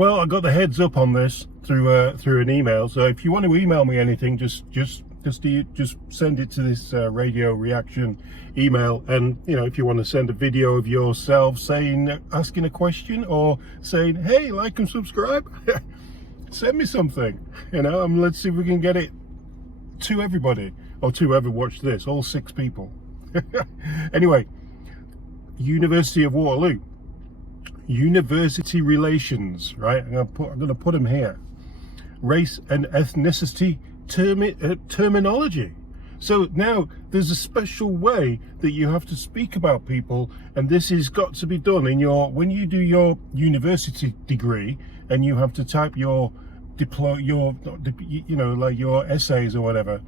Well, I got the heads up on this through an email. So if you want to email me anything, just send it to this radio reaction email. And if you want to send a video of yourself asking a question or saying, hey, like and subscribe, send me something. And let's see if we can get it to everybody, or to whoever watched this, all 6 people. Anyway, University of Waterloo. University relations, right? I'm going to put them here. Race and ethnicity terminology. So now there's a special way that you have to speak about people, and this has got to be done in when you do your university degree, and you have to type your your essays or whatever.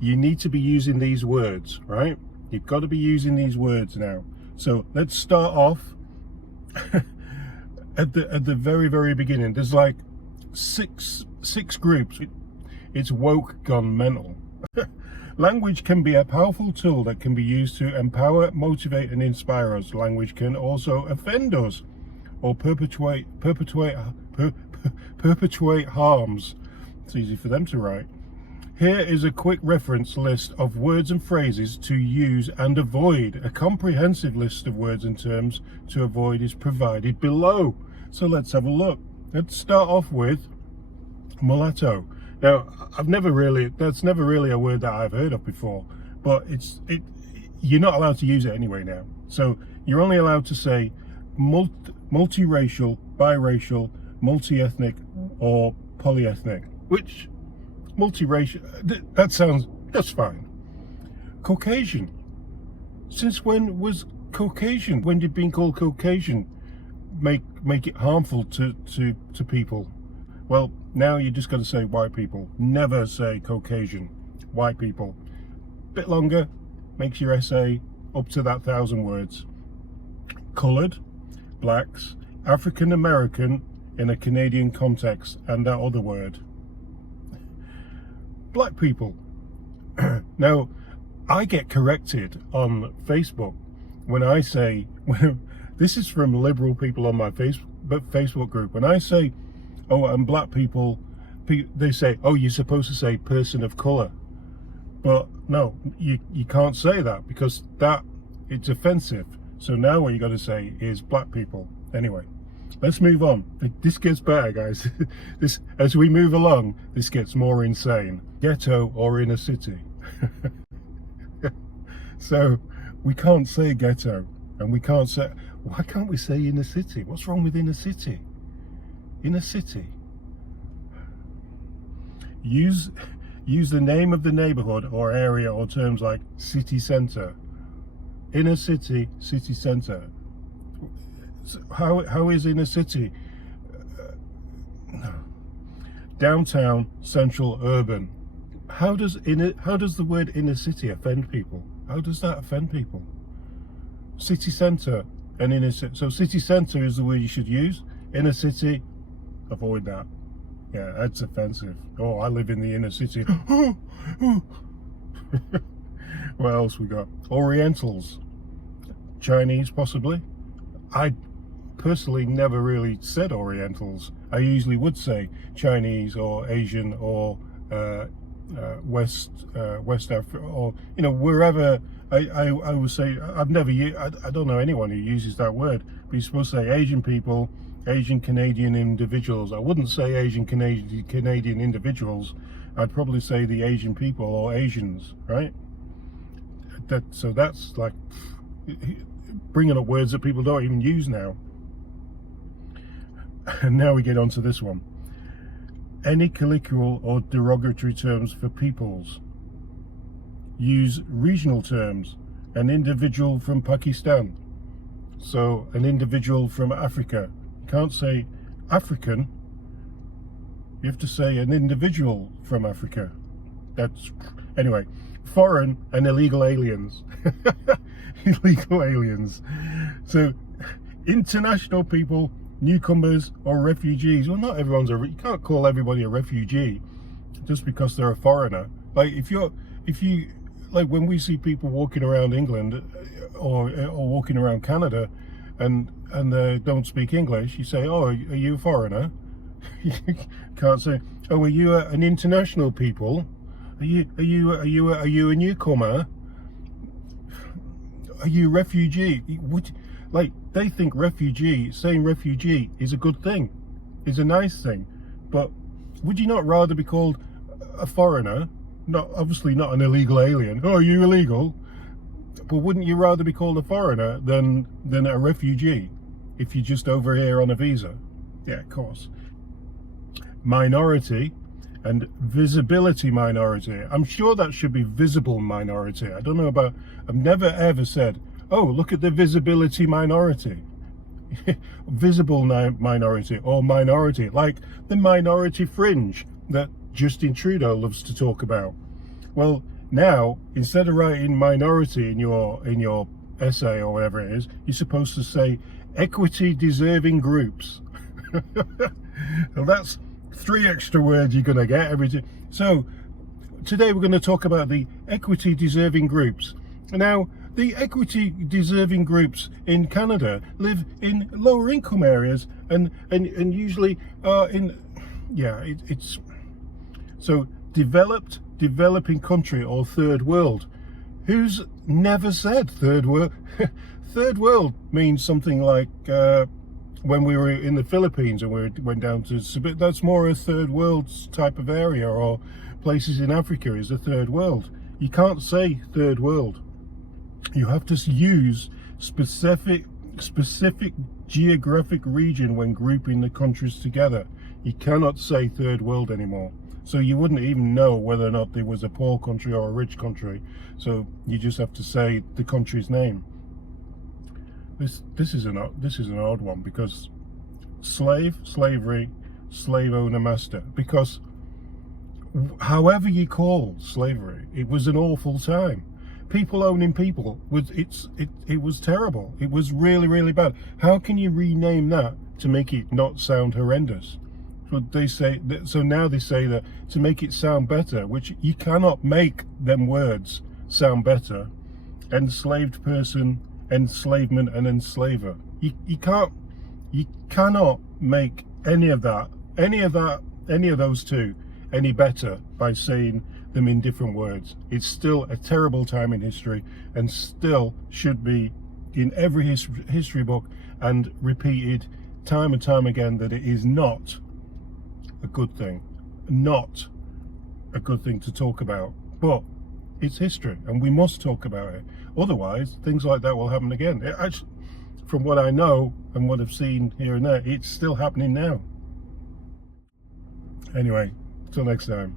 You need to be using these words, right? You've got to be using these words now. So let's start off at the very beginning. There's like six groups. It's woke gone mental. Language can be a powerful tool that can be used to empower, motivate, and inspire us. Language can also offend us or perpetuate harms. It's easy for them to write. Here is a quick reference list of words and phrases to use and avoid. A comprehensive list of words and terms to avoid is provided below. So let's have a look. Let's start off with mulatto. Now, that's never really a word that I've heard of before, but you're not allowed to use it anyway now. So you're only allowed to say multiracial, biracial, multi-ethnic, or polyethnic, which multiracial, that's fine. Caucasian. Since when was Caucasian? When did being called Caucasian make it harmful to people? Well, now you just got to say white people. Never say Caucasian. White people. Bit longer, makes your essay up to that 1,000 words. Coloured, blacks, African American in a Canadian context, and that other word. Black people. Now, I get corrected on Facebook when I say, this is from liberal people on my Facebook group, when I say, oh, and black people, they say, oh, you're supposed to say person of colour. But no, you can't say that, because it's offensive. So now what you got to say is black people. Anyway, let's move on. This gets better, guys. As we move along, this gets more insane. Ghetto or inner city. So we can't say ghetto, and we can't say, why can't we say inner city? What's wrong with inner city? Inner city. Use the name of the neighborhood or area, or terms like city center. Inner city, city center. How is inner city? Downtown, central, urban. How does the word inner city offend people? How does that offend people? City center and inner city. So city center is the word you should use. Inner city, avoid that. Yeah, that's offensive. Oh, I live in the inner city. What else we got? Orientals. Chinese, possibly. I personally never really said Orientals. I usually would say Chinese or Asian or West Africa, or wherever. I would say I don't know anyone who uses that word, but you're supposed to say Asian people, Asian Canadian individuals. I wouldn't say Asian Canadian individuals. I'd probably say the Asian people or Asians, right? So that's like bringing up words that people don't even use now. And now we get on to this one. Any colloquial or derogatory terms for peoples. Use regional terms. An individual from Pakistan. So an individual from Africa. You can't say African. You have to say an individual from Africa. Anyway, foreign and illegal aliens. Illegal aliens. So international people, newcomers, or refugees. Well, not everyone's you can't call everybody a refugee just because they're a foreigner. Like if you like when we see people walking around England or walking around Canada, and and they don't speak English, you say, oh, are you a foreigner? You can't say, oh, are you an international people? Are you a newcomer? Are you a refugee? Like, they think saying refugee is a good thing, is a nice thing. But would you not rather be called a foreigner? Obviously not an illegal alien. Oh, are you illegal? But wouldn't you rather be called a foreigner than a refugee if you're just over here on a visa? Yeah, of course. Minority and visibility minority. I'm sure that should be visible minority. I don't know about, I've never ever said, oh, look at the visibility minority. Visible minority or minority, like the minority fringe that Justin Trudeau loves to talk about. Well, now, instead of writing minority in your essay or whatever it is, you're supposed to say equity deserving groups. Well, that's 3 extra words you're going to get every time. So today we're going to talk about the equity deserving groups. Now, the equity deserving groups in Canada live in lower income areas and usually are it's so developing country or third world. Who's never said third world? Third world means something like when we were in the Philippines and we went down to Sibit, that's more a third world type of area, or places in Africa is a third world. You can't say third world. You have to use specific geographic region when grouping the countries together. You cannot say third world anymore. So you wouldn't even know whether or not there was a poor country or a rich country. So you just have to say the country's name. This is an odd one, because slavery, slave owner master. Because however you call slavery, it was an awful time. People owning people it was terrible. It was really, really bad. How can you rename that to make it not sound horrendous? So they say that, so now they say that to make it sound better, which you cannot make them words sound better. Enslaved person, enslavement, and enslaver. You cannot make any of those two any better by saying them in different words. It's still a terrible time in history, and still should be in every history book and repeated time and time again that it is not a good thing, not a good thing to talk about. But it's history and we must talk about it. Otherwise, things like that will happen again. Actually, from what I know and what I've seen here and there, it's still happening now. Anyway, till next time.